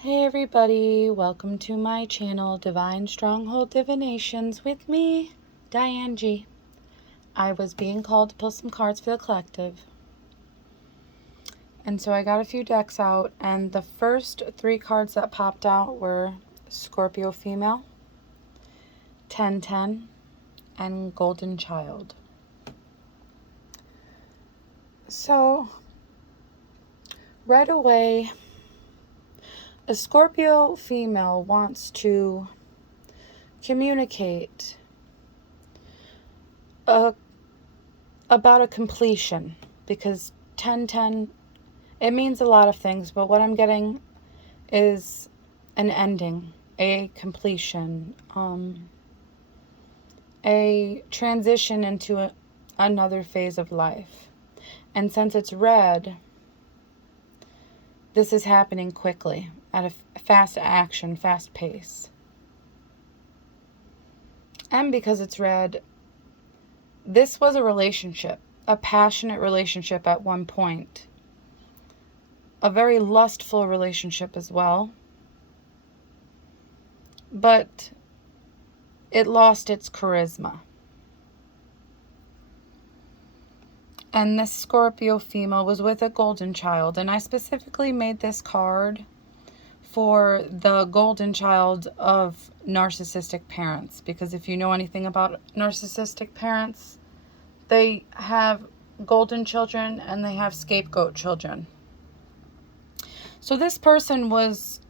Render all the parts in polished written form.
Hey everybody, welcome to my channel, Divine Stronghold Divinations, with me, Diane G. I was being called to pull some cards for the collective. And so I got a few decks out, and the first three cards that popped out were Scorpio Female, 1010, and Golden Child. So, right away, a Scorpio female wants to communicate about a completion, because 1010, it means a lot of things, but what I'm getting is an ending, a completion, a transition into another phase of life. And since it's red, this is happening quickly, at a fast action, fast pace. And because it's red, this was a relationship, a passionate relationship at one point. A very lustful relationship as well. But it lost its charisma. And this Scorpio female was with a golden child. And I specifically made this card for the golden child of narcissistic parents. Because if you know anything about narcissistic parents, they have golden children and they have scapegoat children. So this person was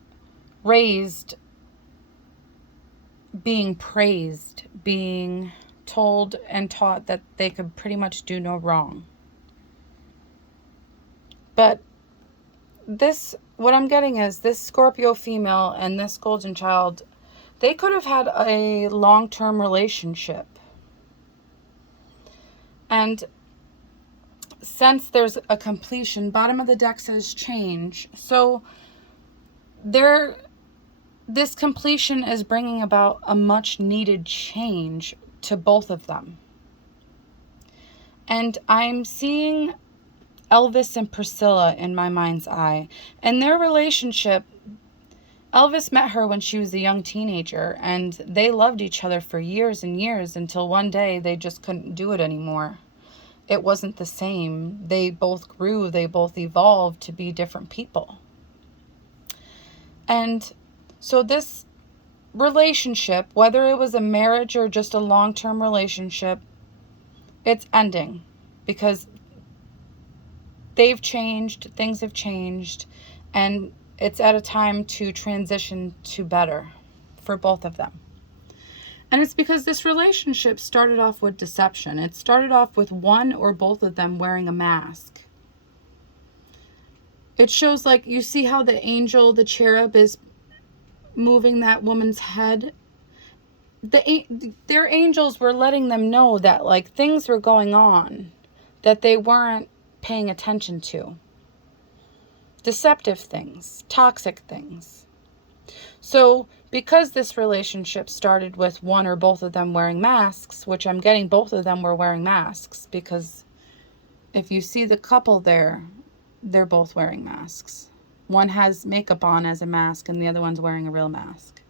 raised being praised, being told and taught that they could pretty much do no wrong. But this, what I'm getting is this Scorpio female and this golden child, they could have had a long-term relationship. And since there's a completion, bottom of the deck says change. So this completion is bringing about a much needed change to both of them. And I'm seeing Elvis and Priscilla in my mind's eye. And their relationship, Elvis met her when she was a young teenager, and they loved each other for years and years until one day they just couldn't do it anymore. It wasn't the same. They both grew, they both evolved to be different people. And so this relationship, whether it was a marriage or just a long-term relationship, it's ending because they've changed, things have changed, and it's at a time to transition to better for both of them. And it's because this relationship started off with deception. It started off with one or both of them wearing a mask. It shows, like, you see how the angel, the cherub, is moving that woman's head. Their angels were letting them know that, like, things were going on that they weren't paying attention to. Deceptive things, toxic things. So because this relationship started with one or both of them wearing masks, which I'm getting both of them were wearing masks, because if you see the couple there, they're both wearing masks. One has makeup on as a mask and the other one's wearing a real mask.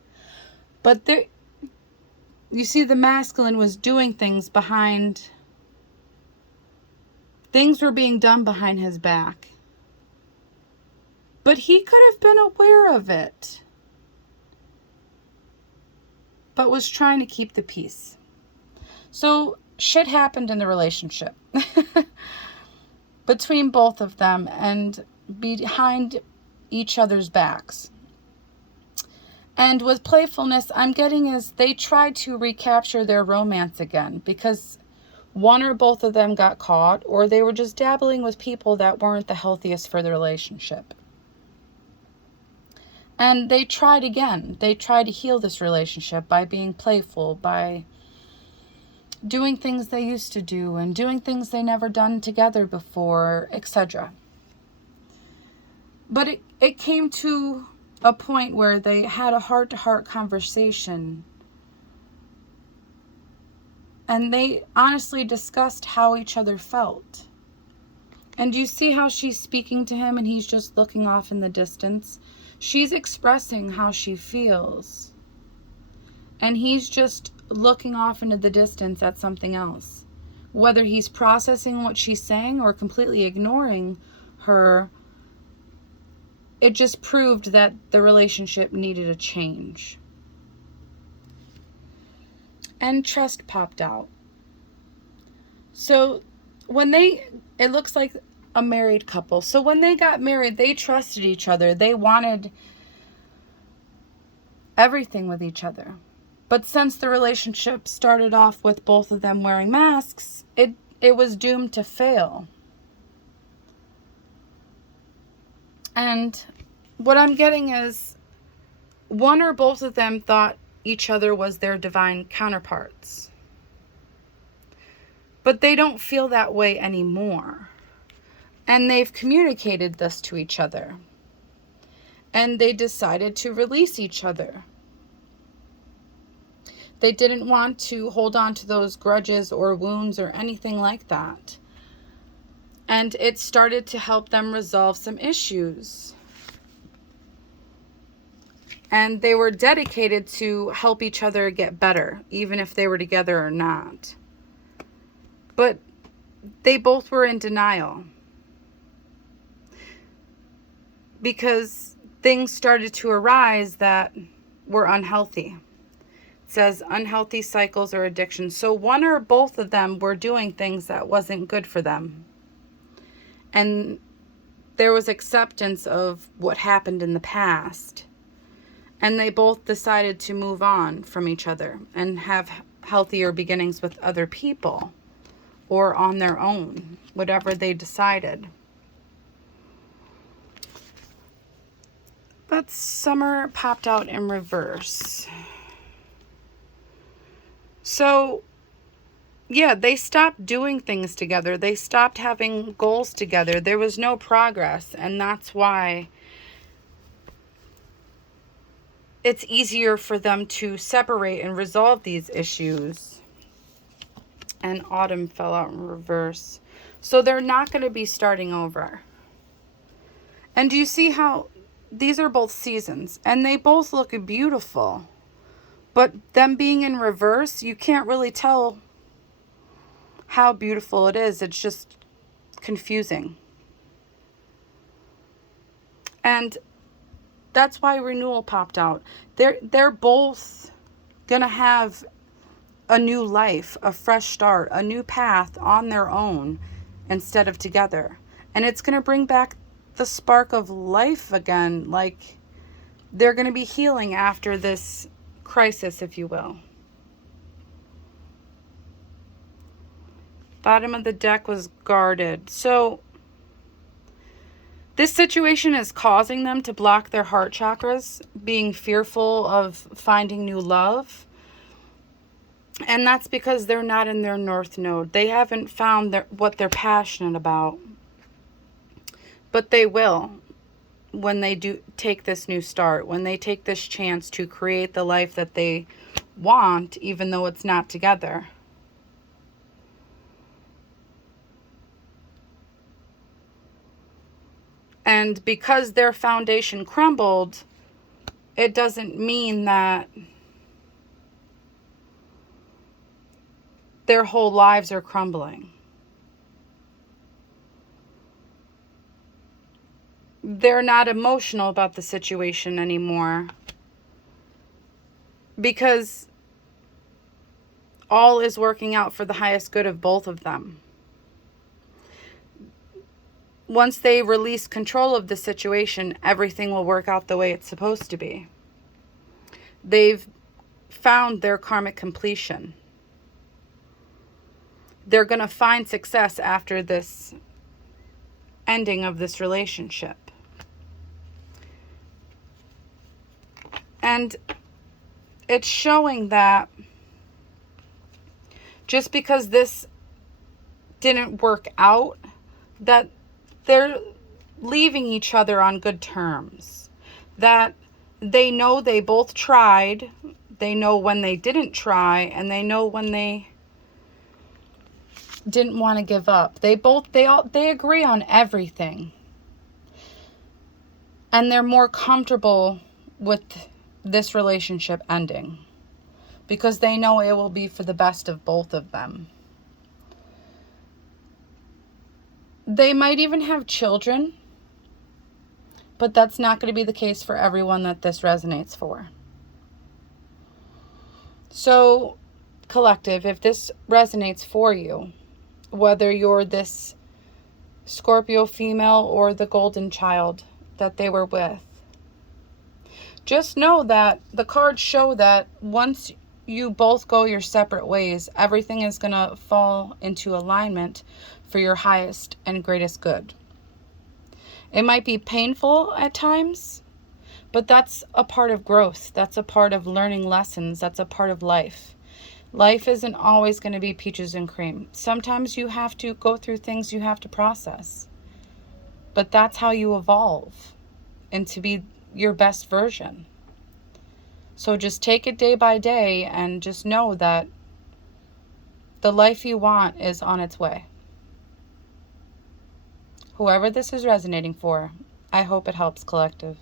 But there, you see the masculine was doing things behind, things were being done behind his back. But he could have been aware of it, but was trying to keep the peace. So shit happened in the relationship between both of them and behind each other's backs. And with playfulness, I'm getting is they tried to recapture their romance again, because one or both of them got caught, or they were just dabbling with people that weren't the healthiest for the relationship. And they tried again. They tried to heal this relationship by being playful, by doing things they used to do and doing things they never done together before, etc. But it came to a point where they had a heart-to-heart conversation, and they honestly discussed how each other felt. And do you see how she's speaking to him and he's just looking off in the distance? She's expressing how she feels. And he's just looking off into the distance at something else. Whether he's processing what she's saying or completely ignoring her, it just proved that the relationship needed a change. And trust popped out. So it looks like a married couple. So when they got married, they trusted each other. They wanted everything with each other. But since the relationship started off with both of them wearing masks, it was doomed to fail. And what I'm getting is one or both of them thought each other was their divine counterparts. But they don't feel that way anymore. And they've communicated this to each other. And they decided to release each other. They didn't want to hold on to those grudges or wounds or anything like that. And it started to help them resolve some issues. And they were dedicated to help each other get better, even if they were together or not. But they both were in denial. Because things started to arise that were unhealthy. It says unhealthy cycles or addictions. So one or both of them were doing things that wasn't good for them. And there was acceptance of what happened in the past. And they both decided to move on from each other and have healthier beginnings with other people or on their own, whatever they decided. But Summer popped out in reverse. So, yeah, they stopped doing things together. They stopped having goals together. There was no progress, and that's why it's easier for them to separate and resolve these issues. And Autumn fell out in reverse. So they're not going to be starting over. And do you see how these are both seasons? And they both look beautiful. But them being in reverse, you can't really tell how beautiful it is. It's just confusing. And that's why renewal popped out. They're both going to have a new life, a fresh start, a new path on their own instead of together. And it's going to bring back the spark of life again. Like they're going to be healing after this crisis, if you will. Bottom of the deck was guarded. So this situation is causing them to block their heart chakras, being fearful of finding new love. And that's because they're not in their north node. They haven't found what they're passionate about. But they will when they do take this new start, when they take this chance to create the life that they want, even though it's not together. And because their foundation crumbled, it doesn't mean that their whole lives are crumbling. They're not emotional about the situation anymore because all is working out for the highest good of both of them. Once they release control of the situation, everything will work out the way it's supposed to be. They've found their karmic completion. They're going to find success after this ending of this relationship. And it's showing that just because this didn't work out, that they're leaving each other on good terms. That they know they both tried. They know when they didn't try, and they know when they didn't want to give up. They agree on everything. And they're more comfortable with this relationship ending because they know it will be for the best of both of them. They might even have children, but that's not going to be the case for everyone that this resonates for. So, collective, if this resonates for you, whether you're this Scorpio female or the golden child that they were with, just know that the cards show that once you both go your separate ways, everything is going to fall into alignment for your highest and greatest good. It might be painful at times, but that's a part of growth. That's a part of learning lessons. That's a part of life. Life isn't always going to be peaches and cream. Sometimes you have to go through things you have to process. But that's how you evolve into be your best version. So just take it day by day and just know that the life you want is on its way. Whoever this is resonating for, I hope it helps, collective.